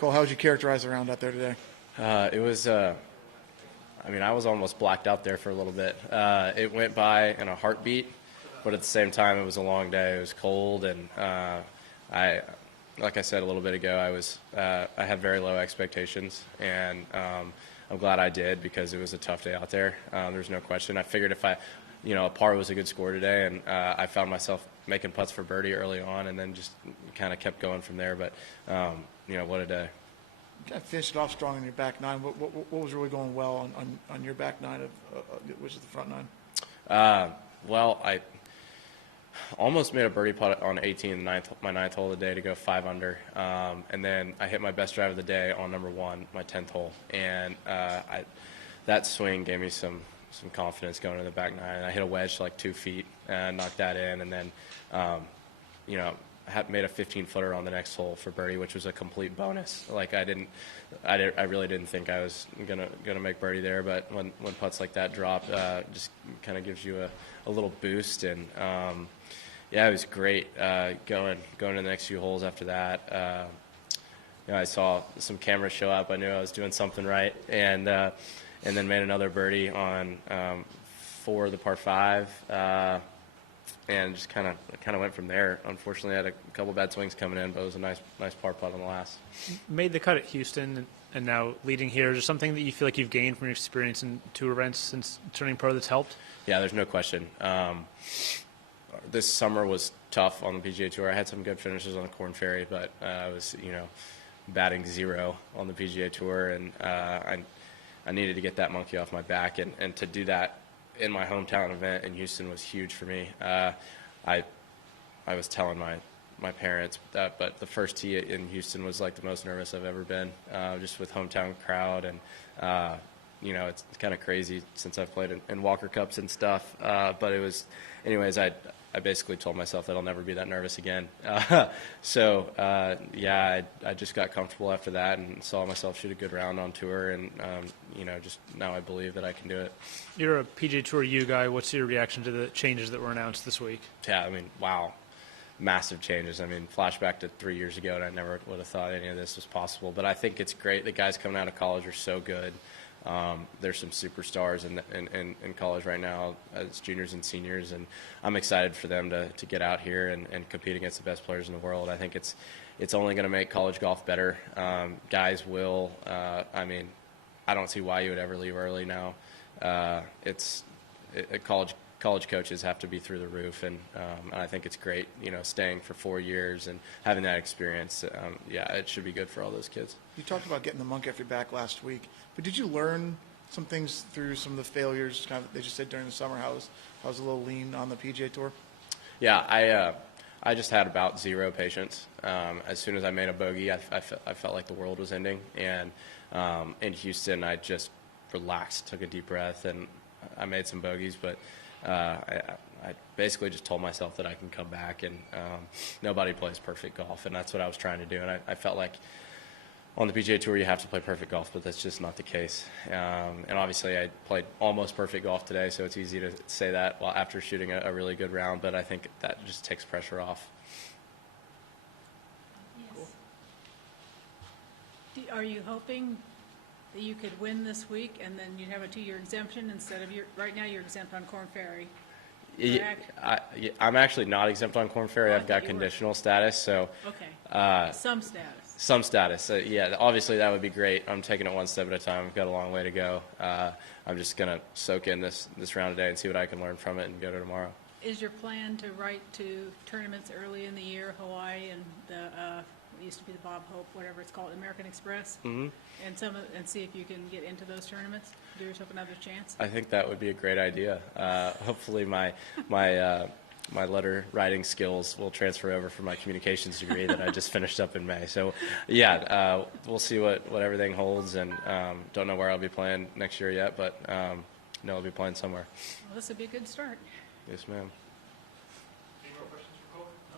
Cole, how would you characterize the round out there today? It was, I mean, I was almost blacked out there for a little bit. It went by in a heartbeat, but at the same time, it was a long day. It was cold, and like I said a little bit ago, I had very low expectations, and I'm glad I did because it was a tough day out there. There's no question. I figured if a par was a good score today, and I found myself making putts for birdie early on, and then just kind of kept going from there. But what a day. You kind of finished it off strong in your back nine. What was really going well on your back nine, which is the front nine? Well, I almost made a birdie putt on 18, my ninth hole of the day to go 5 under. And then I hit my best drive of the day on number 1, my 10th hole. And that swing gave me some confidence going to the back nine. I hit a wedge to like 2 feet and knocked that in. And then, made a 15-footer on the next hole for birdie, which was a complete bonus. Like I really didn't think I was gonna make birdie there, but when putts like that drop, just kind of gives you a little boost. And yeah, it was great going to the next few holes after that. I saw some cameras show up. I knew I was doing something right, and then made another birdie on 4, the par 5. And just kind of went from there. Unfortunately, I had a couple bad swings coming in, but it was a nice par putt on the last. Made the cut at Houston, and now leading here. Is there something that you feel like you've gained from your experience in tour events since turning pro that's helped? Yeah, there's no question. This summer was tough on the PGA Tour. I had some good finishes on the Korn Ferry, but I was, batting 0 on the PGA Tour, and I needed to get that monkey off my back, and to do that in my hometown event in Houston was huge for me. I was telling my parents that, but the first tee in Houston was like the most nervous I've ever been, just with hometown crowd, and it's kind of crazy since I've played in Walker Cups and stuff. But it was, anyways, I basically told myself that I'll never be that nervous again. Yeah, I just got comfortable after that and saw myself shoot a good round on tour, and just now I believe that I can do it. You're a PGA Tour U guy. What's your reaction to the changes that were announced this week? Yeah, I mean, wow, massive changes. I mean, flashback to 3 years ago, and I never would have thought any of this was possible. But I think it's great. The guys coming out of college are so good. There's some superstars in college right now as juniors and seniors, and I'm excited for them to get out here and compete against the best players in the world. I think it's only going to make college golf better. Guys will, I don't see why you would ever leave early now. College coaches have to be through the roof, and I think it's great, staying for 4 years and having that experience. Yeah, it should be good for all those kids. You talked about getting the monkey off your back last week, but did you learn some things through some of the failures that you said during the summer? How was a little lean on the PGA Tour? Yeah, I just had about 0 patience. As soon as I made a bogey, I felt like the world was ending. And in Houston, I just relaxed, took a deep breath, and I made some bogeys, but I basically just told myself that I can come back, and nobody plays perfect golf, and that's what I was trying to do. And I felt like on the PGA Tour you have to play perfect golf, but that's just not the case. And obviously I played almost perfect golf today, so it's easy to say that after shooting a really good round, but I think that just takes pressure off. Yes. Are you hoping that you could win this week and then you'd have a 2-year exemption instead of right now you're exempt on Korn Ferry? I'm actually not exempt on Korn Ferry. I've got conditional status, so okay. Some status. Some status. Yeah, obviously that would be great. I'm taking it one step at a time. I've got a long way to go. I'm just gonna soak in this round today and see what I can learn from it and go to tomorrow. Is your plan to write to tournaments early in the year, Hawaii and the it used to be the Bob Hope, whatever it's called, American Express, and see if you can get into those tournaments? Give yourself another chance. I think that would be a great idea. Hopefully, my letter writing skills will transfer over from my communications degree that I just finished up in May. So, yeah, we'll see what everything holds, and don't know where I'll be playing next year yet, but know I'll be playing somewhere. Well, this would be a good start. Yes, ma'am.